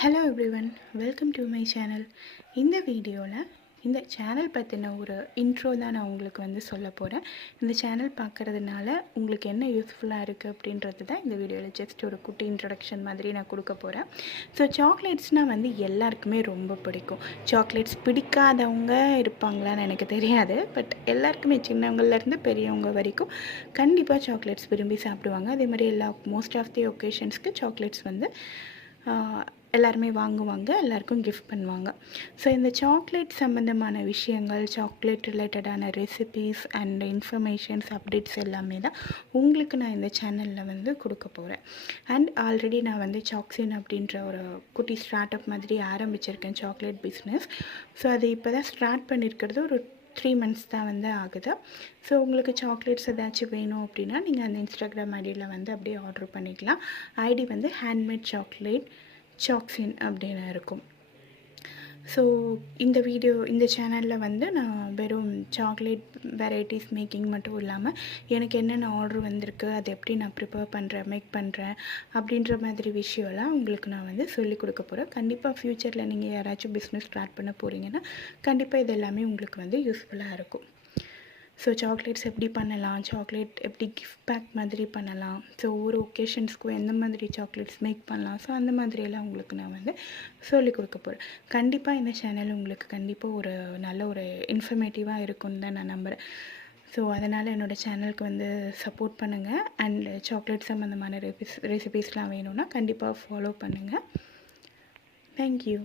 Hello everyone, welcome to my channel. இந்த வீடியோவில் இந்த சேனல் பற்றின ஒரு இன்ட்ரோ தான் நான் உங்களுக்கு சொல்ல போகிறேன். இந்த சேனல் பார்க்குறதுனால உங்களுக்கு என்ன யூஸ்ஃபுல்லாக இருக்குது அப்படின்றது தான் இந்த வீடியோவில் ஜஸ்ட் ஒரு குட்டி இன்ட்ரடக்ஷன் மாதிரி நான் கொடுக்க போகிறேன். ஸோ சாக்லேட்ஸ்னால் எல்லாருக்குமே ரொம்ப பிடிக்கும். சாக்லேட்ஸ் பிடிக்காதவங்க இருப்பாங்களான்னு எனக்கு தெரியாது. பட் எல்லாருக்குமே சின்னவங்கலேருந்து பெரியவங்க வரைக்கும் கண்டிப்பாக சாக்லேட்ஸ் விரும்பி சாப்பிடுவாங்க. அதே மாதிரி மோஸ்ட் ஆஃப் தி ஒகேஷன்ஸ்க்கு சாக்லேட்ஸ் எல்லாருமே வாங்குவாங்க, எல்லாருக்கும் கிஃப்ட் பண்ணுவாங்க. ஸோ இந்த சாக்லேட் சம்மந்தமான விஷயங்கள், சாக்லேட் ரிலேட்டடான ரெசிபீஸ் அண்ட் இன்ஃபர்மேஷன்ஸ், அப்டேட்ஸ் எல்லாமே தான் உங்களுக்கு நான் இந்த சேனலில் கொடுக்க போகிறேன். அண்ட் ஆல்ரெடி நான் சாக்ஸின் அப்படின்ற ஒரு குட்டி ஸ்டார்ட் அப் மாதிரி ஆரம்பிச்சிருக்கேன், சாக்லேட் பிஸ்னஸ். ஸோ அது இப்போ தான் ஸ்டார்ட் பண்ணியிருக்கிறது ஒரு 3 months தான் ஆகுது. ஸோ உங்களுக்கு சாக்லேட்ஸ் ஏதாச்சும் வேணும் அப்படின்னா நீங்கள் அந்த இன்ஸ்டாகிராம் ஐடியில் அப்படியே ஆர்டர் பண்ணிக்கலாம். ஐடி ஹேண்ட்மேட் சாக்லேட் சாக்ஸின் அப்படின்னு இருக்கும். ஸோ இந்த சேனலில் நான் வெறும் சாக்லேட் வெரைட்டிஸ் மேக்கிங் மட்டும் இல்லாமல் எனக்கு என்னென்ன ஆர்டர் வந்திருக்கு, அதை எப்படி நான் ப்ரிப்பேர் பண்ணுறேன், மேக் பண்ணுறேன் அப்படின்ற மாதிரி விஷயம்லாம் உங்களுக்கு நான் சொல்லிக் கொடுக்க போகிறேன். கண்டிப்பாக ஃப்யூச்சரில் நீங்கள் யாராச்சும் பிஸ்னஸ் ஸ்டார்ட் பண்ண போகிறீங்கன்னா கண்டிப்பாக இது எல்லாமே உங்களுக்கு யூஸ்ஃபுல்லாக இருக்கும். ஸோ சாக்லேட்ஸ் எப்படி பண்ணலாம், சாக்லேட் எப்படி கிஃப்ட் பேக் மாதிரி பண்ணலாம், ஸோ ஒவ்வொரு ஒகேஷன்ஸ்க்கும் எந்த மாதிரி சாக்லேட்ஸ் மேக் பண்ணலாம், ஸோ அந்த மாதிரியெல்லாம் உங்களுக்கு நான் சொல்லிக் கொடுக்க போகிறேன். கண்டிப்பாக இந்த சேனல் உங்களுக்கு கண்டிப்பாக ஒரு நல்ல ஒரு இன்ஃபர்மேட்டிவாக இருக்கும்னு தான் நான் நம்புகிறேன். ஸோ அதனால் என்னோடய சேனலுக்கு சப்போர்ட் பண்ணுங்கள். அண்ட் சாக்லேட் சம்மந்தமான ரெசிபீஸ்லாம் வேணும்னா கண்டிப்பாக ஃபாலோ பண்ணுங்கள். தேங்க்யூ.